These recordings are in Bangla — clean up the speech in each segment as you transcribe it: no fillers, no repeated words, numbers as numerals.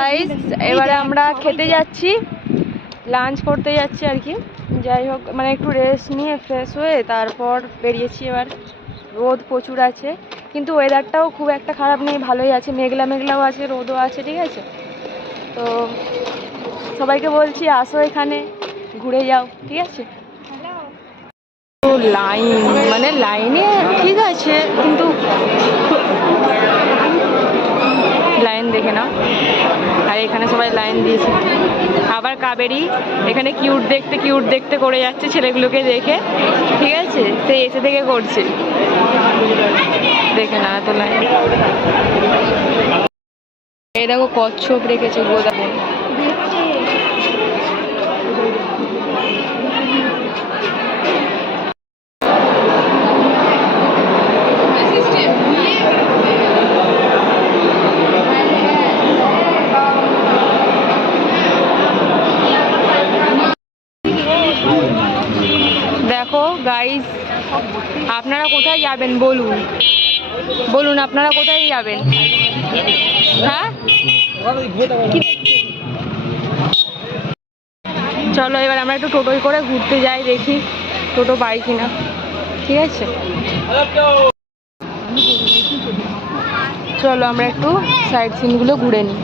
গাইস এবারে আমরা খেতে যাচ্ছি, লাঞ্চ করতে যাচ্ছি আর কি। যাই হোক মানে একটু রেস্ট নিয়ে ফ্রেশ হয়ে তারপর বেরিয়েছি। এবার রোদ প্রচুর আছে কিন্তু ওয়েদারটাও খুব একটা খারাপ নেই, ভালোই আছে, মেঘলা মেঘলাও আছে, রোদও আছে, ঠিক আছে। তো সবাইকে বলছি আসো এখানে ঘুরে যাও, ঠিক আছে। তো লাইন মানে লাইনে ঠিক আছে কিন্তু লাইন দেখে নাও। আর এখানে সবাই লাইন দিয়েছে। আবার কাবেরী এখানে কিউট দেখতে করে যাচ্ছে ছেলেগুলোকে দেখে, ঠিক আছে। সে এসে থেকে করছে, দেখে না এত লাইন। এই দেখো কচ্ছপ রেখেছে গোদাবো। দেখো গাইস আপনারা কোথায় যাবেন বলুন, বলুন আপনারা কোথায় যাবেন? হ্যাঁ চলো এবার আমরা একটু টোটোয় করে ঘুরতে যাই, দেখি টোটো পাই কিনা, ঠিক আছে। চলো আমরা একটু সাইড সিনগুলো ঘুরে নিই।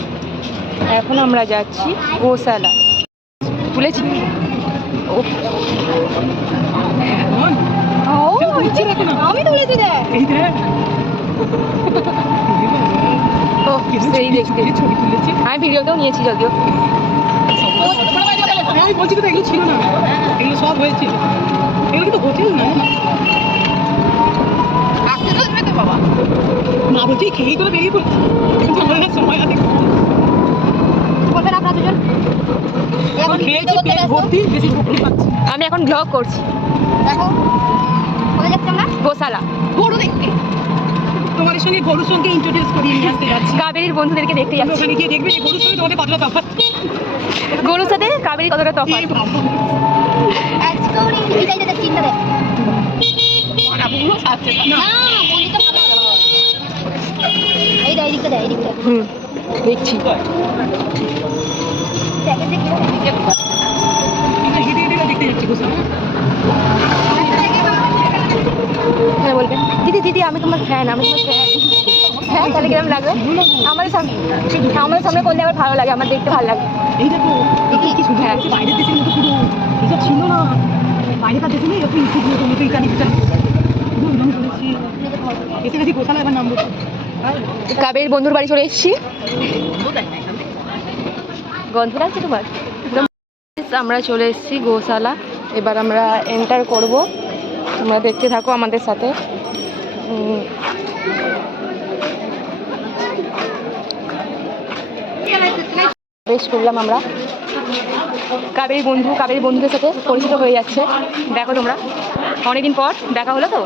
এখন আমরা যাচ্ছি গোশালা, ভুলেছি। আমি তুলেছি সেই দেখতে, আমি ভিডিওতেও নিয়েছি যদিও। আমি বলছি তো এগুলো ছিল না, এগুলো সব হয়েছে, এগুলো কিন্তু হোটেল না। বাবা না বলছি খেয়েই করে বেরিয়ে পড়ছি, কিন্তু আমাদের সময় আছে। আমি এখন ব্লগ করছি। দেখো গোশালা গরু দেখতে, তোমার সঙ্গে গরুর সঙ্গে ইন্ট্রোডিউস করিয়ে নিয়ে আসতে যাচ্ছি। কাবেরীর বন্ধুদেরকে দেখতে যাচ্ছি। ওখানে গিয়ে দেখবে যে গরুর সঙ্গে তোমাদের কতটা তফাৎ, গরুর সাথে কাবেরী কতটা তফাৎ। দেখছি হ্যাঁ বলবেন দিদি দিদি আমি তোমার ফ্যান, আমি তোমার ফ্যান। হ্যাঁ তাহলে কিরকম লাগবে? আমাদের সামনে করলে আবার ভালো লাগে, আমার দেখতে ভালো লাগে। এই দেখো কি সুন্দর লাগছে, বাইরের দেশের মতো পুরো এসব ছিল না, বাইরেকার দেশে নেই এরকম এসে গেছি গোশালা। এবার নামবো কাবেরীর বন্ধুর বাড়ি চলে এসেছি। গন্ধ লাগছে তোমার? আমরা চলে এসেছি গোশালা, এবার আমরা এন্টার করব, তোমরা দেখতে থাকো আমাদের সাথে। বেশ করলাম আমরা, কাবেরীর বন্ধুদের সাথে পরিচিত হয়ে যাচ্ছে। দেখো তোমরা অনেকদিন পর দেখা হলো তো।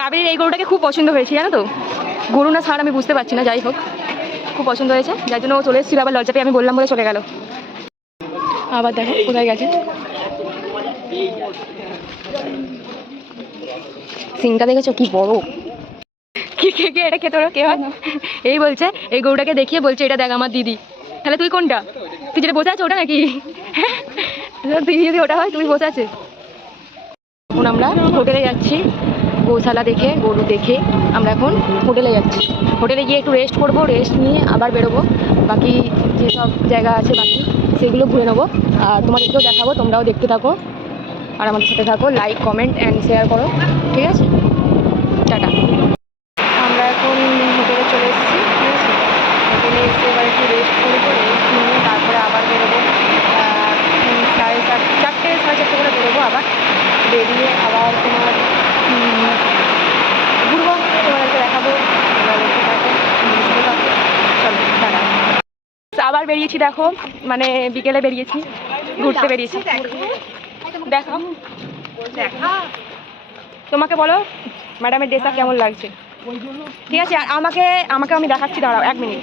কাবেরীর এই গরুটাকে খুব পছন্দ হয়েছে জানো তো, গরু না ছাড় আমি বুঝতে পারছি না, যাই হোক খুব পছন্দ হয়েছে, যার জন্য ও চলে এসেছিল। আবার লজ্জা পেয়ে আমি বললাম বলে চলে গেল। আবার দেখো কোথায় গেছে, সিংটা দেখেছো কি বড়। কে এটা খেতে কে হয়? এই বলছে এই গরুটাকে দেখিয়ে বলছে এটা দেখ আমার দিদি। তাহলে তুই কোনটা? তুই যেটা বসে আছে ওটা নাকি? দিদি যদি ওটা হয় তুমি বসে আছে। এখন আমরা হোটেলে যাচ্ছি, গোশালা দেখে গরু দেখে আমরা এখন হোটেলে যাচ্ছি। হোটেলে গিয়ে একটু রেস্ট করবো, রেস্ট নিয়ে আবার বেরোবো, বাকি যেসব জায়গা আছে বাকি সেগুলো ঘুরে নেবো আর তোমাদেরকেও দেখাবো। তোমরাও দেখতে থাকো আর আমাদের সাথে থাকো, লাইক কমেন্ট অ্যান্ড শেয়ার করো, ঠিক আছে। টাটা। আমরা এখন হোটেলে চলে এসেছি, ঠিক আছে। হোটেলে এসে এবার একটু রেস্ট করবো, রেস্ট নিয়ে তারপরে আবার বেরোবো। সাড়ে 4টে করে বেরোবো, আবার বেরিয়ে আবার তোমার ঘুরবো, তোমাদেরকে দেখাবো, চলো টাটা। আবার বেরিয়েছি দেখো, মানে বিকেলে বেরিয়েছি, ঘুরতে বেরিয়েছি। দেখো তোমাকে বলো ম্যাডামের ড্রেসটা কেমন লাগছে, ঠিক আছে। আর আমাকে আমি দেখাচ্ছি, দাঁড়াও 1 মিনিট।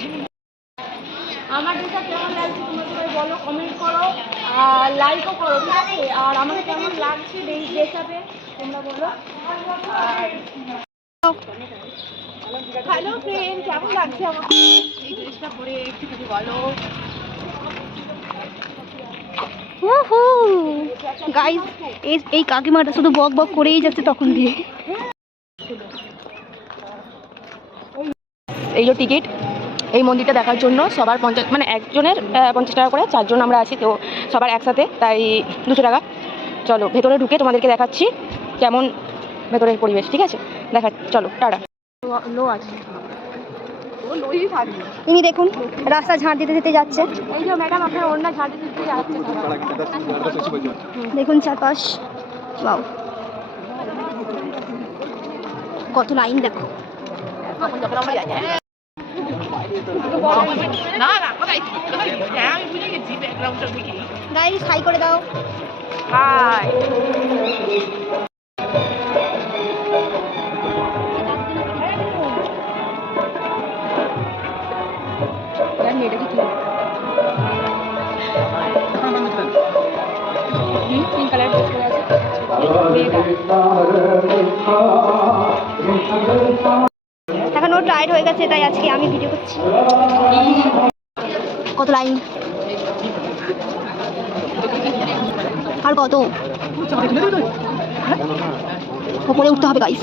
আমার ড্রেসটা কেমন লাগছে তোমরা সবাই বলো, কমেন্ট করো আর লাইকও করো, ঠিক আছে। আর আমাকে কেমন লাগছে ড্রেসটাতে তোমরা বললো। হ্যালো ফ্রেন্ড, কেমন লাগছে আমাকে এই ড্রেসটা পরে একটু যদি বলো। গাইস এই কাকিমাটা শুধু বক বক করেই যাচ্ছে তখন দিয়ে। এই যে টিকিট, এই মন্দিরটা দেখার জন্য সবার 50, মানে একজনের 50 টাকা করে, 4 জন আমরা আছি তো সবার একসাথে, তাই 200 টাকা। চলো ভেতরে ঢুকে তোমাদেরকে দেখাচ্ছি কেমন ভেতরের পরিবেশ, ঠিক আছে? চলো টাটা। লো আছে, তিনি দেখুন রাস্তা ঝাড় দিতে দিতে যাচ্ছে। এই যে ম্যাডাম আপনার ওড়না ঝাড় দিতে দিতে যাচ্ছে। দেখুন চারপাশ, ওয়াও কত লাইন দেখো। গাইস হাই করে দাও। হাই। জানি এটা কি পিঙ্ক কালার ড্রেস পরে আছে মেয়েটা। এখন ওর টায়ার্ড হয়ে গেছে তাই আজকে আমি ভিডিও করছি। কত লাইন আর কত উপরে উঠতে হবে গাইস।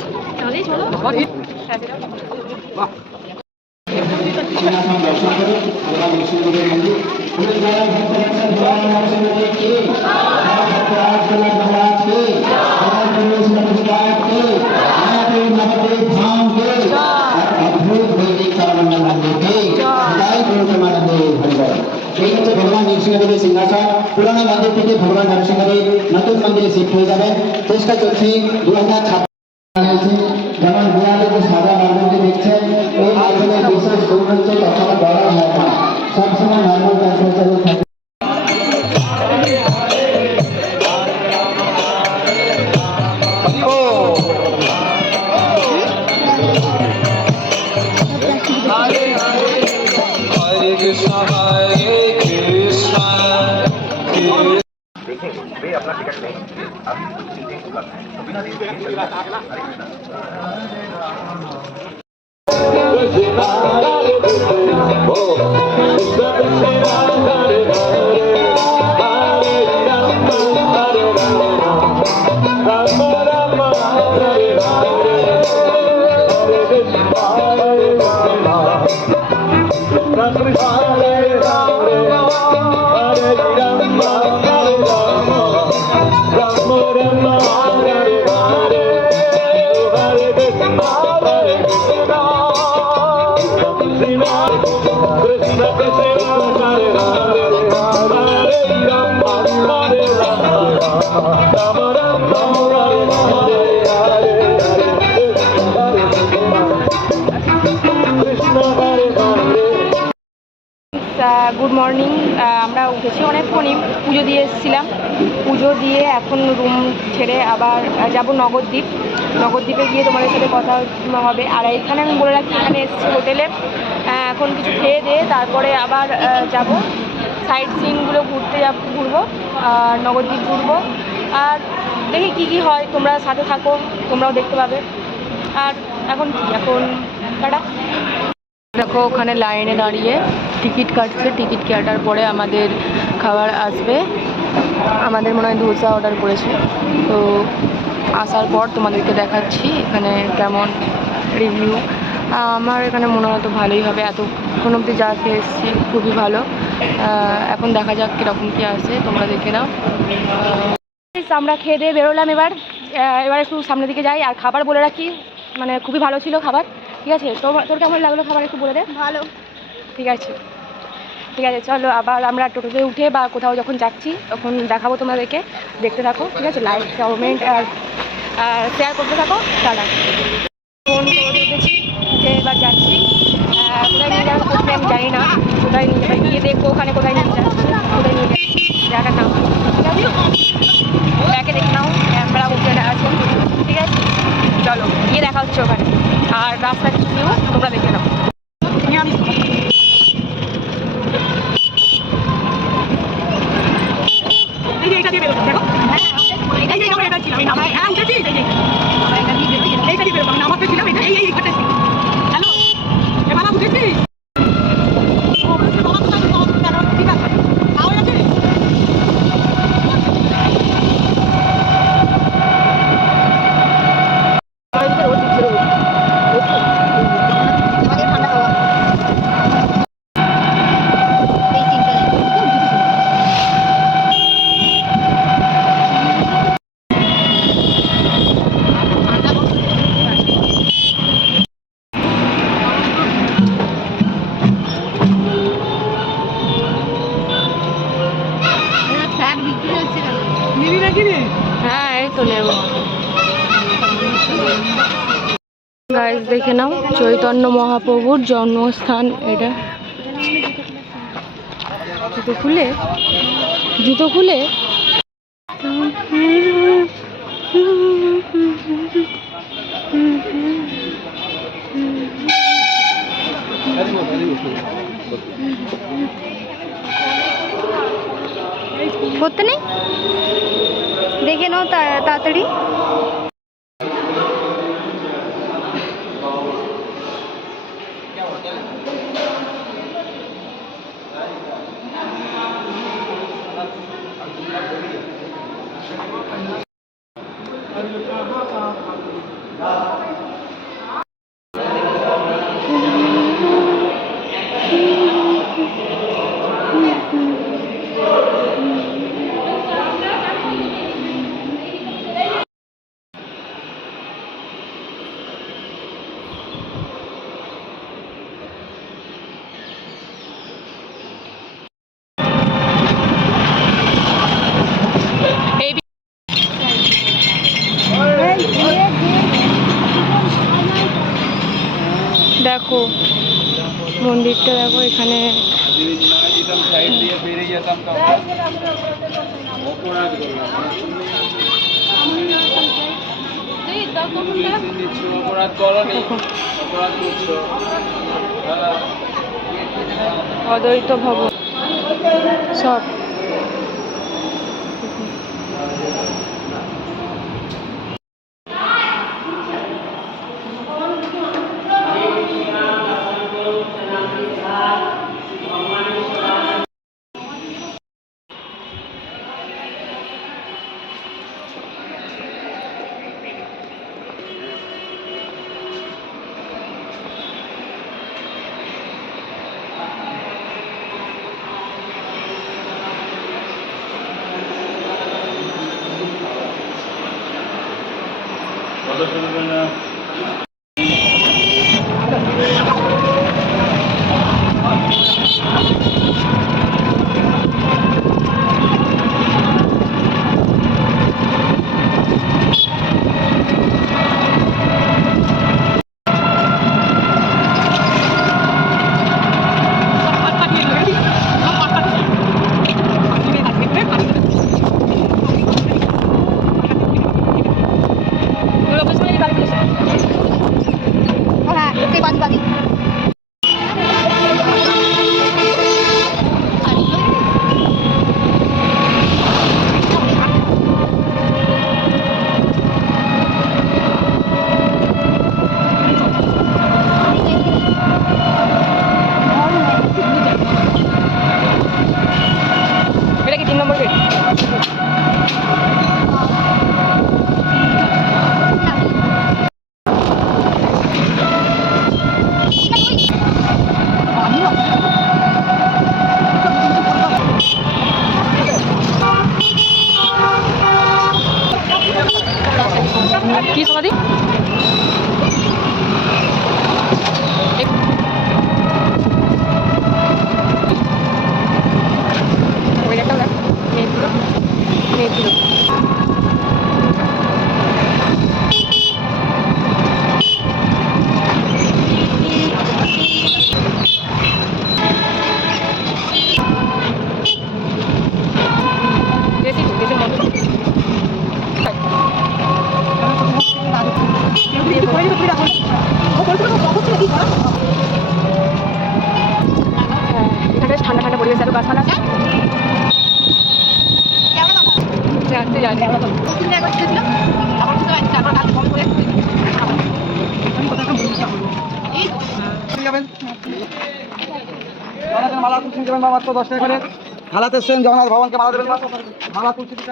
এই হচ্ছে ভগবান নরসিংহদেবের সিংহাসন। পুরানো মন্দির থেকে ভগবান নরসিংহদেব নতুন মন্দিরে শিফট হয়ে যাবেন। চেষ্টা চলছে 2026 যেমন বিহারে যে সাদা মার্বেলটি দেখছেন, এই মার্বেলের বিশেষ গুণ হচ্ছে কখনো গরম হয় না, সবসময় নর্মাল টেম্পারেচারে থাকে। वे अपना टिकट लें, अभी सीटें उपलब्ध हैं, तो बिना देरी के গুড মর্নিং। আমরা উঠেছি অনেকক্ষণই, পুজো দিয়ে এসেছিলাম। পুজো দিয়ে এখন রুম ছেড়ে আবার যাব নগরদ্বীপ। নগরদ্বীপে গিয়ে তোমাদের সাথে কথা হবে। আর এখানে আমি বলে রাখি, এখানে এসেছি হোটেলে, এখন কিছু খেয়ে দিয়ে তারপরে আবার যাব সাইট সিনগুলো ঘুরবো, আর নগরদ্বীপ ঘুরবো। আর দেখি কী হয়, তোমরা সাথে থাকো, তোমরাও দেখতে পাবে। আর এখন টাটা। দেখো ওখানে লাইনে দাঁড়িয়ে টিকিট কাটছে, টিকিট কাটার পরে আমাদের খাবার আসবে। আমাদের মনে হয় ধোসা অর্ডার করেছে, তো আসার পর তোমাদেরকে দেখাচ্ছি এখানে কেমন রিভিউ। আমার এখানে মনে হয় তো ভালোই হবে, এতক্ষণ অবধি যা খেয়ে এসেছি খুবই ভালো। এখন দেখা যাক কীরকম কী আসে, তোমরা দেখে নাও। আমরা খেয়ে দিয়ে বেরোলাম। এবার একটু সামনের দিকে যাই। আর খাবার বলে রাখি, মানে খুবই ভালো ছিল খাবার, ঠিক আছে? তোর কেমন লাগলো খাবার একটু বলে দে। ভালো, ঠিক আছে চলো আবার আমরা টোটোতে উঠে বা কোথাও যখন যাচ্ছি তখন দেখাবো তোমাদেরকে, দেখতে থাকো, ঠিক আছে? লাইক কমেন্ট আর শেয়ার করতে থাকো। টাটা। ফোন করে উঠেছি, উঠে এবার যাচ্ছি। কোথায় নিয়ে যাওয়া প্রথমে আমি জানি না, কোথায় নিয়ে যাবে গিয়ে দেখবো ওখানে কোথায় নিয়ে যাচ্ছি, কোথায় নিয়ে যাচ্ছি জায়গাটার নাম, ঠিক আছে? ব্যাগে দেখে নাও ক্যামেরা উঠে আছে, ঠিক আছে? চলো গিয়ে দেখা হচ্ছে ওখানে। আর রাস্তার কিছু ভিউ তোমরা দেখে নাও। এই যে এটা দিয়ে বেরোচ্ছি, দেখো। হ্যাঁ, এই যে এটা ছিল, আমি নামাই। হ্যাঁ, উঠেছি, এই যে গাইস দেখে নাও, চৈতন্য মহাপ্রভুর জন্মস্থান এটা। জুতো খুলে করতে নেই, দেখে নাও তাড়াতাড়ি। দেখো মন্দিরটা, দেখো এখানে অদ্বৈত ভবন সব। এটা কি 3 নম্বর গেট? কি সমাধি? ওইটাও দেখ, মেয়েগুলো মেয়েগুলো দেশের মতো এখানে ঠান্ডা ঠান্ডা পরিবেশ, আরো গাছপালা আছে। জানতে জানি মালা তুলসী দেবেন বা মাত্র 10 টাকা করে। হালাতে এসছেন জগন্নাথ ভবনকে মালা দেবেন, মালা তুলসী দিতে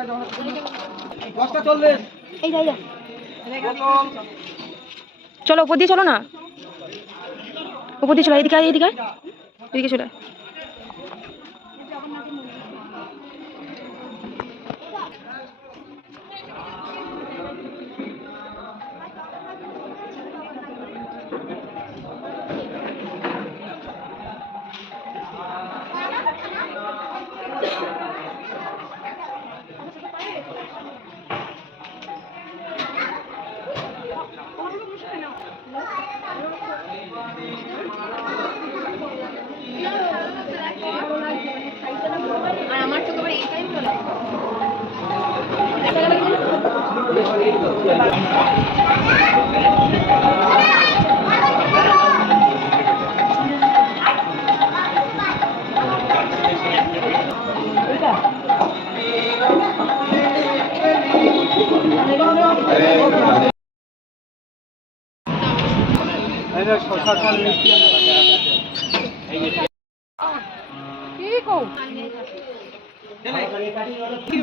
10টা 40। চলো উপর দিয়ে চলো না, উপর দিয়ে চলো, এদিকে আয়, এদিকে আয়, এদিকে চলে আয়।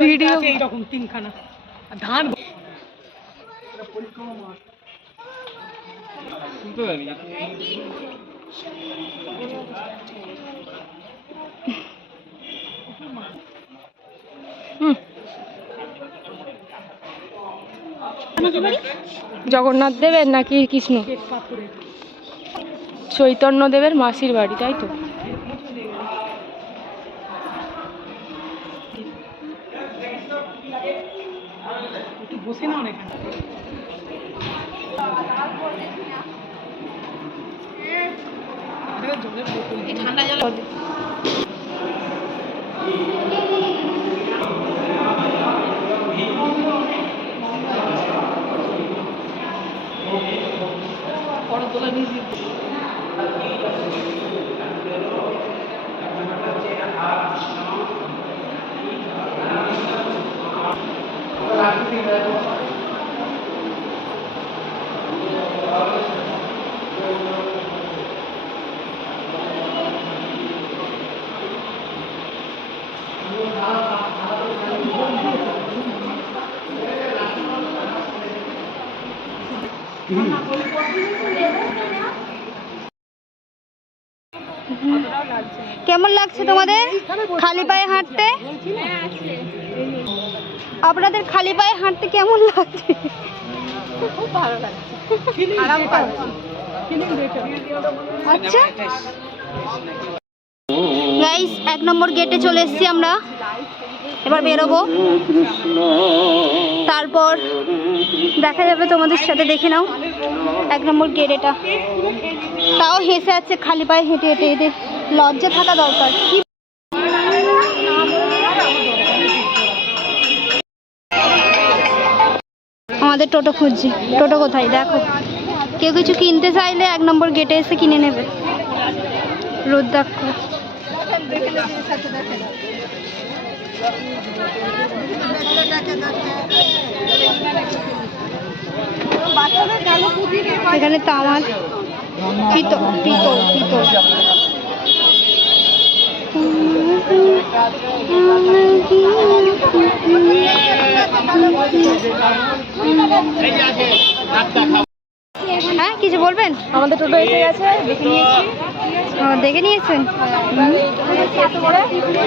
ভিডিও এইরকম তিনখানা আর ধান জগন্নাথ দেবের নাকি কৃষ্ণ? চৈতন্য দেবের মাসির বাড়ি, তাই তো? একটু বসে না অনেক ঠান্ডা জল কেমন লাগছে তোমাদের খালি পায়ে হাঁটতে? আপনাদের খালি পায়ে হাঁটতে কেমন লাগছে? খুব ভালো লাগছে আরাম আচ্ছা গাইস, 1 নম্বর গেটে চলে এসেছি আমরা। এবার বেরোবো, তারপর দেখা যাবে তোমাদের সাথে। দেখে নাও 1 নম্বর গেট এটা। তাও হেসে আছে খালি পায়ে হেঁটে হেঁটে হেঁটে। লজ্জা থাকা দরকার। আমাদের টোটো খুঁজছি, টোটো কোথায় দেখো। কেউ কিছু কিনতে চাইলে 1 নম্বর গেটে এসে কিনে নেবে। রুদ্রাক্ষ এখানে তামার পিতল পিতল পিতল। হ্যাঁ, কিছু বলবেন? আমাদের টোটো এসে গেছে, দেখে নিয়েছি। দেখে নিয়েছেন?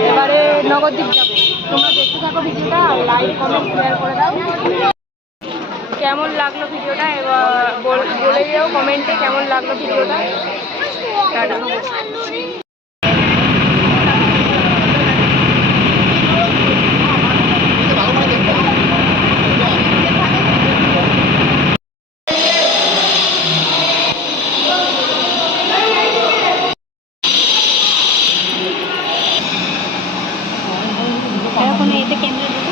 এবারে নগরদ্বীপ যাবো। তোমরা দেখতে থাকো ভিডিওটা, লাইক কমেন্ট শেয়ার করে দাও। কেমন লাগলো ভিডিওটা এবার বলে দিও কমেন্টে কেমন লাগলো ভিডিওটা। টাটা। এখন এতে ক্যামেরা দেবো।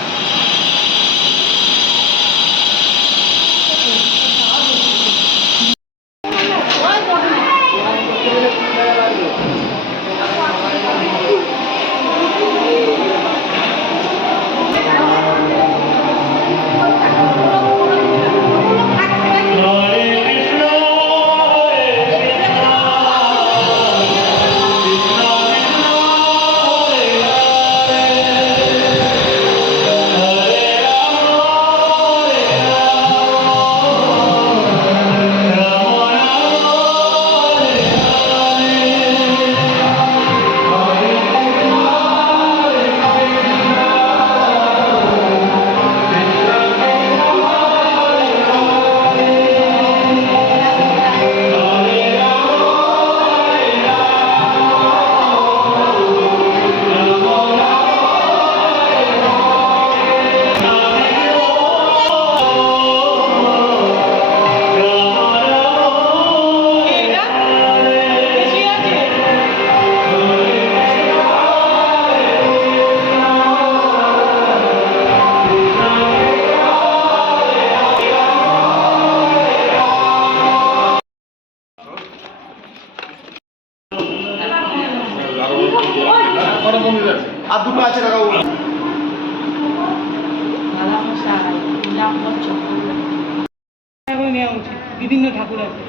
নেওয়া উচিত, বিভিন্ন ঠাকুর আছে।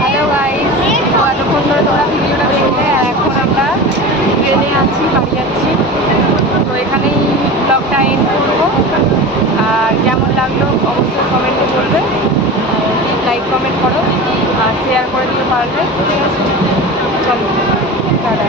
হ্যালো গাইস, এতক্ষণ ধরে তোমরা ভিডিওটা দেখলে, আর এখন আমরা ট্রেনে আছি, বাড়ি যাচ্ছি। তো এখানেই ব্লগটা এন্ড করবো। আর কেমন লাগলো অবশ্যই কমেন্টে বলবে, লাইক কমেন্ট করো আর শেয়ার করে দিতে পারবে। চলো টাটা।